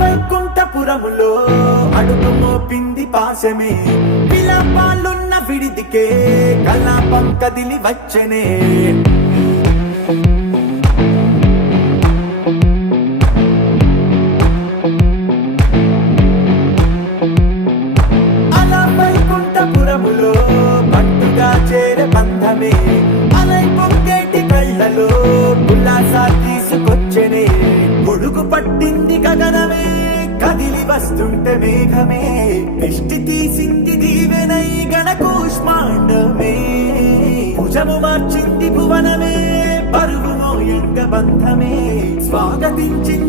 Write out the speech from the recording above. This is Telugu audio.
వైకుంఠపురములో అడుగు మోపింది పాశమే, విలాపాలున్న విడిదికే కలాపం కదిలి వచ్చనే. అలా వైకుంఠపురములో పట్టుగా చేరే బంధమే, అలై పొంగేటి కళ్ళలో ఉల్లాసా తీసుకొచ్చనే. గొడుగు పట్టింది గగనమే, కదిలి వస్తుంటే మేఘమే, దిష్టి తీసింది దీవెనై గణకూష్మాండమే. భుజము మార్చింది భువనమే, బరువు మోయంగ బంధమే స్వాగతించింది